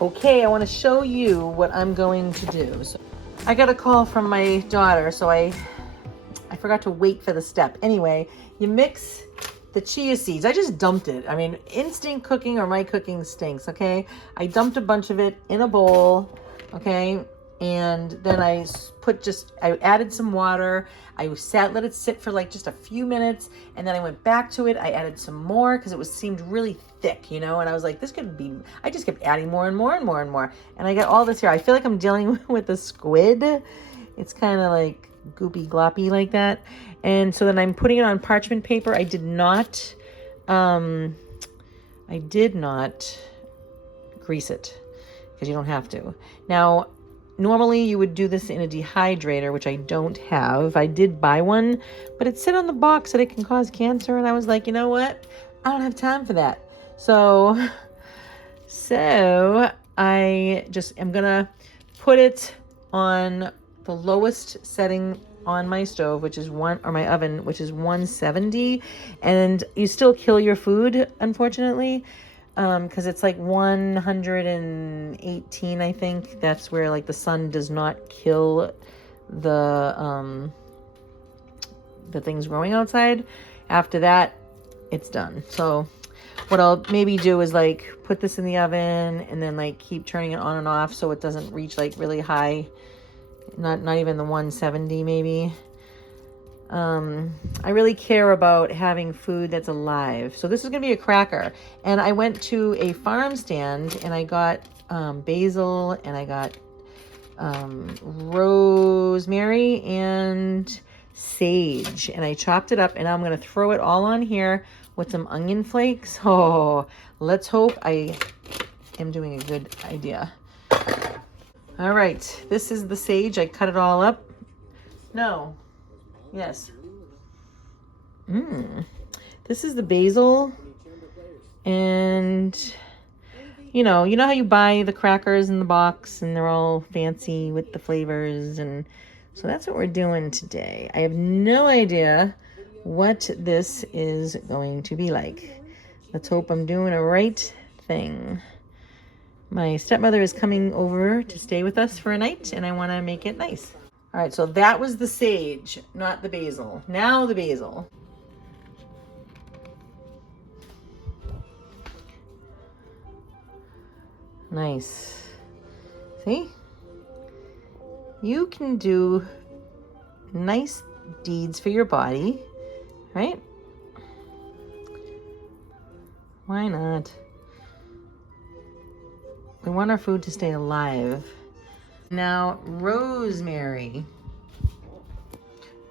Okay, I want to show you what I'm going to do. So I got a call from my daughter, so I forgot to wait for the step. Anyway, you mix the chia seeds. I just dumped it. I mean, instinct cooking or my cooking stinks, okay? I dumped a bunch of it in a bowl, okay? And then I added some water. I let it sit for like just a few minutes, and then I went back to it. I added some more because it seemed really thick, you know, and I was like, this could be, I just kept adding more and more and more and more. And I got all this here. I feel like I'm dealing with a squid. It's kind of like goopy gloppy like that. And so then I'm putting it on parchment paper. I did not grease it because you don't have to. Now, normally you would do this in a dehydrator, which I don't have. I did buy one, but it said on the box that it can cause cancer. And I was like, you know what? I don't have time for that. So I just am gonna put it on the lowest setting on my stove, which is my oven, which is 170. And you still kill your food, unfortunately, because it's like 118, I think. That's where like the sun does not kill the things growing outside. After that, it's done. So what I'll maybe do is like put this in the oven and then like keep turning it on and off so it doesn't reach like really high. Not even the 170 maybe. I really care about having food that's alive. So this is going to be a cracker. And I went to a farm stand and I got basil and I got rosemary and sage. And I chopped it up and I'm going to throw it all on here with some onion flakes. Oh, let's hope I am doing a good idea. All right, this is the sage. I cut it all up. No. Yes. This is the basil. And you know how you buy the crackers in the box and they're all fancy with the flavors, and so that's what we're doing today. I have no idea what this is going to be like. Let's hope I'm doing a right thing. My stepmother is coming over to stay with us for a night, and I want to make it nice. All right, so that was the sage, not the basil. Now the basil. Nice. See? You can do nice deeds for your body, right? Why not? We want our food to stay alive. Now, rosemary.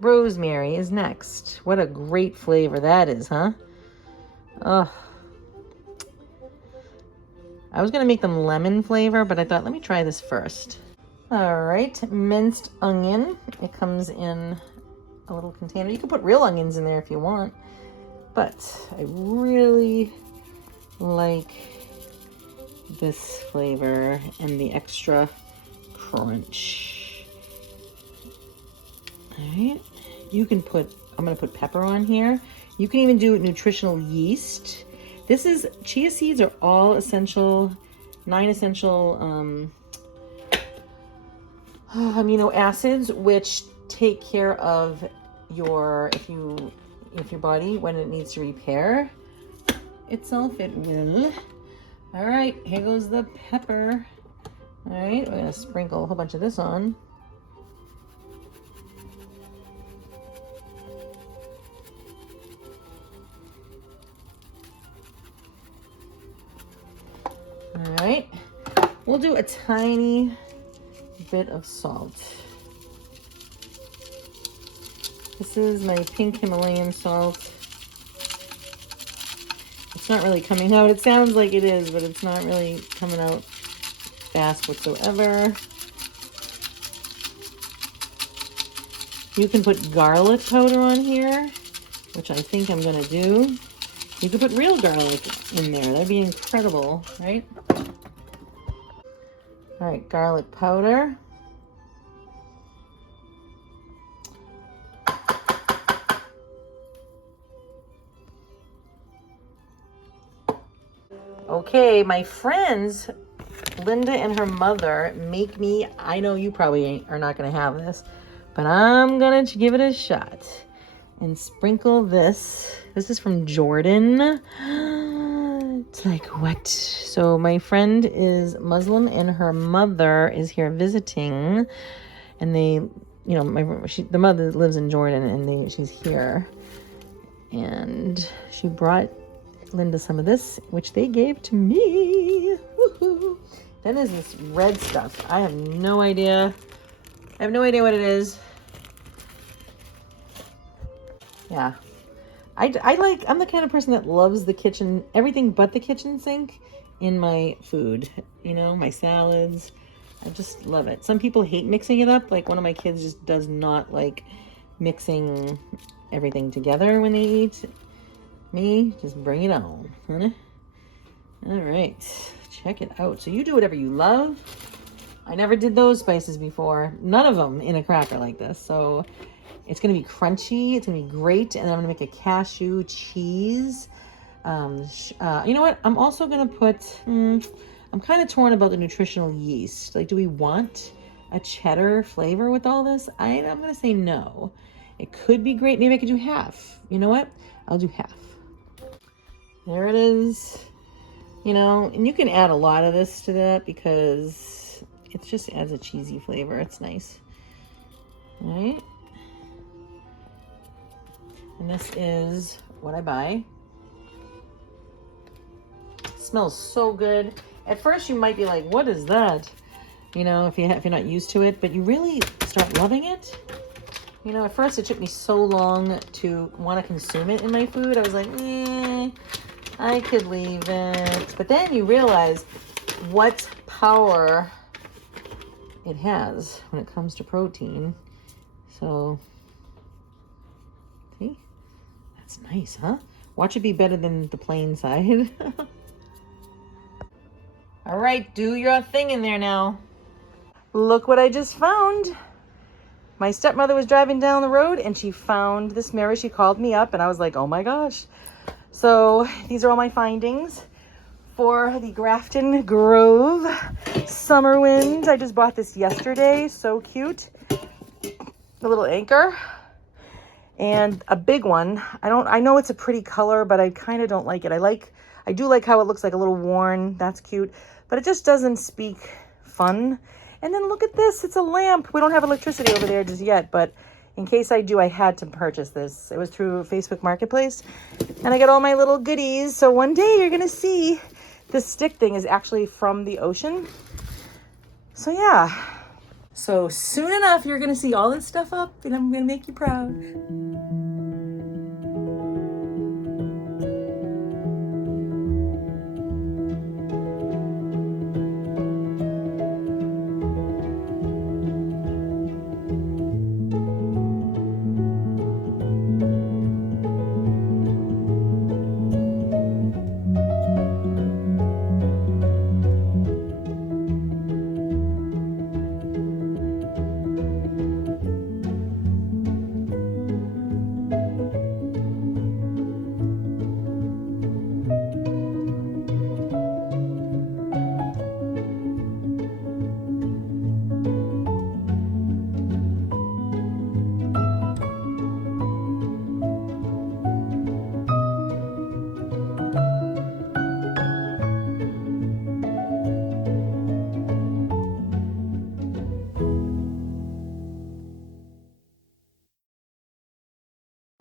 Rosemary is next. What a great flavor that is, huh? Oh. I was gonna make them lemon flavor, but I thought, let me try this first. All right, minced onion. It comes in a little container. You can put real onions in there if you want, but I really like this flavor and the extra crunch. All right, you can put, I'm gonna put pepper on here. You can even do nutritional yeast. This is, chia seeds are all essential, 9 essential amino acids, which take care of your, if your body, when it needs to repair itself, it will. All right, here goes the pepper. All right, we're gonna sprinkle a whole bunch of this on. All right, we'll do a tiny bit of salt. This is my pink Himalayan salt. It's not really coming out. It sounds like it is, but it's not really coming out fast whatsoever. You can put garlic powder on here, which I think I'm gonna do. You could put real garlic in there. That'd be incredible, right? All right, garlic powder. Okay, my friends Linda and her mother make me, I know you probably are not going to have this, but I'm going to give it a shot and sprinkle this. This is from Jordan. It's like what? So my friend is Muslim and her mother is here visiting, and they, you know, the mother lives in Jordan and she's here, and she brought Linda some of this, which they gave to me. Woohoo! Then there's this red stuff. I have no idea. I have no idea what it is. Yeah. I'm the kind of person that loves the kitchen, everything but the kitchen sink in my food, you know, my salads. I just love it. Some people hate mixing it up. Like one of my kids just does not like mixing everything together when they eat. Me, just bring it on, honey. All right, check it out. So you do whatever you love. I never did those spices before. None of them in a cracker like this. So it's going to be crunchy. It's going to be great. And then I'm going to make a cashew cheese. You know what? I'm also going to put, I'm kind of torn about the nutritional yeast. Like, do we want a cheddar flavor with all this? I'm going to say no. It could be great. Maybe I could do half. You know what? I'll do half. There it is. You know, and you can add a lot of this to that because it just adds a cheesy flavor. It's nice. All right. And this is what I buy. It smells so good. At first you might be like, what is that? You know, if you're not used to it, but you really start loving it. You know, at first it took me so long to want to consume it in my food. I was like, I could leave it. But then you realize what power it has when it comes to protein. So, see? That's nice, huh? Watch it be better than the plain side. All right, do your thing in there now. Look what I just found. My stepmother was driving down the road and she found this mirror. She called me up and I was like, oh my gosh. So these are all my findings for the Grafton Grove Summer Wind. I just bought this yesterday. So cute. The little anchor. And a big one. I know it's a pretty color, but I kind of don't like it. I do like how it looks like a little worn. That's cute. But it just doesn't speak fun. And then look at this. It's a lamp. We don't have electricity over there just yet, but in case I do, I had to purchase this. It was through Facebook Marketplace. And I got all my little goodies. So one day you're going to see this stick thing is actually from the ocean. So yeah. So soon enough, you're going to see all this stuff up and I'm going to make you proud.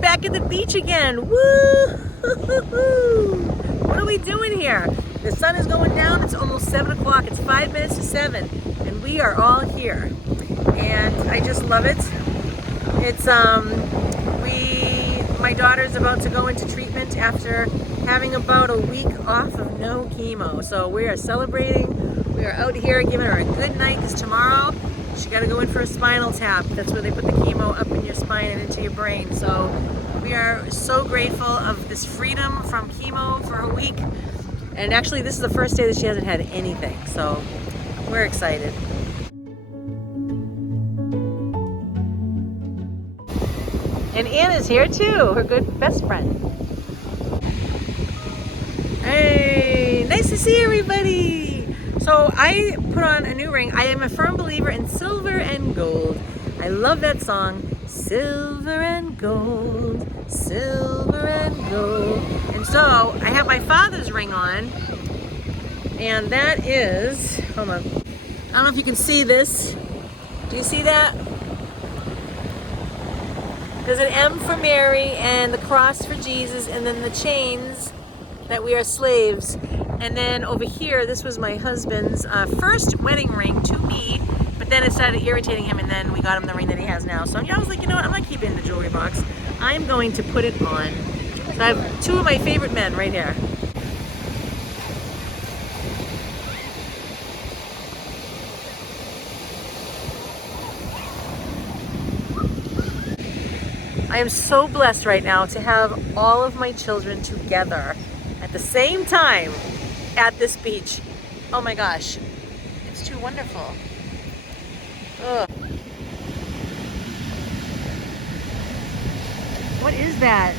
Back at the beach again. Woo! What are we doing here? The sun is going down. It's almost 7 o'clock. It's 5 minutes to 7, and we are all here. And I just love it. It's my daughter's about to go into treatment after having about a week off of no chemo. So we are celebrating. We are out here giving her a good night because tomorrow she got to go in for a spinal tap. That's where they put the chemo up in your spine and into your brain. So we are so grateful of this freedom from chemo for a week. And actually, this is the first day that she hasn't had anything. So we're excited. And Anna's here too, her good best friend. Hey, nice to see everybody. So So I put on a new ring. I am a firm believer in silver and gold. I love that song. Silver and gold, silver and gold. And so I have my father's ring on. And that is, hold on. I don't know if you can see this. Do you see that? There's an M for Mary and the cross for Jesus, and then the chains that we are slaves. And then over here, this was my husband's first wedding ring to me, but then it started irritating him, and then we got him the ring that he has now. So I was like, you know what, I'm not keeping the jewelry box. I'm going to put it on. So I have two of my favorite men right here. I am so blessed right now to have all of my children together at the same time at this beach. Oh my gosh, it's too wonderful. Ugh. What is that?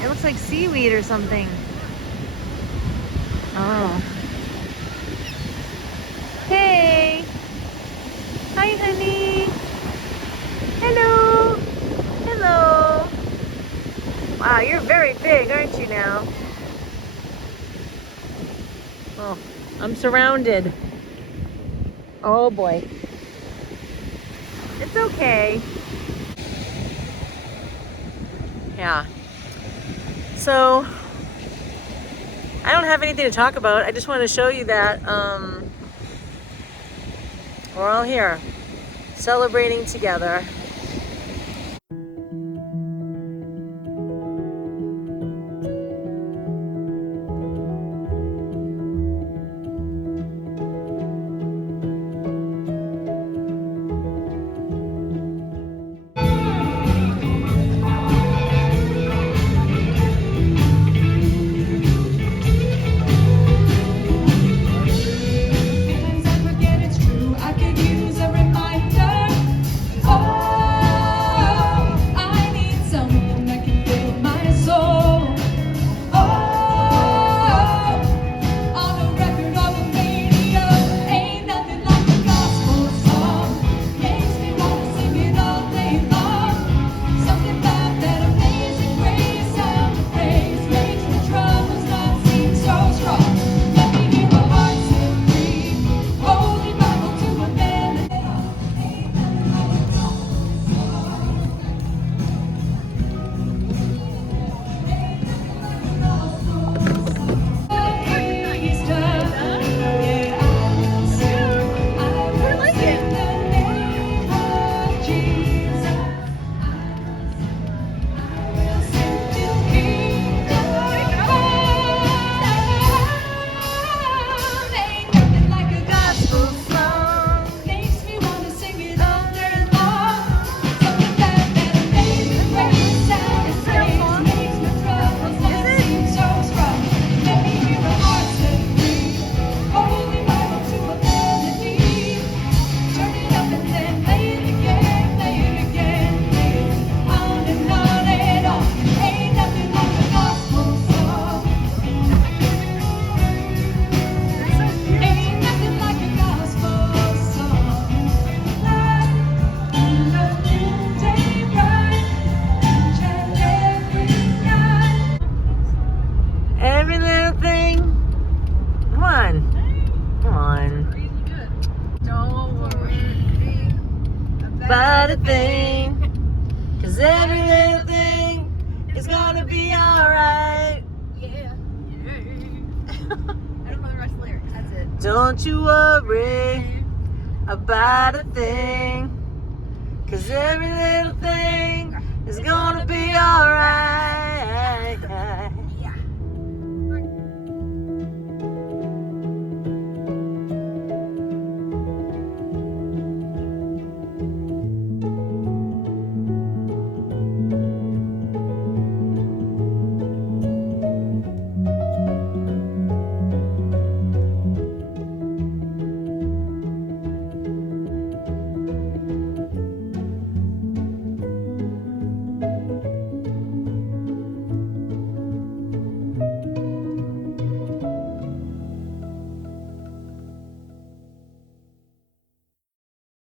It looks like seaweed or something. Oh. Hey. Hi, honey. Hello. Hello. Wow, you're very big, aren't you now? Oh, I'm surrounded. Oh boy. It's okay. Yeah. So, I don't have anything to talk about. I just want to show you that we're all here celebrating together. About a thing, 'cause every little thing is gonna be alright. Yeah. I don't know the rest of the lyrics, that's it. Don't you worry about a thing, 'cause every little thing is gonna be alright.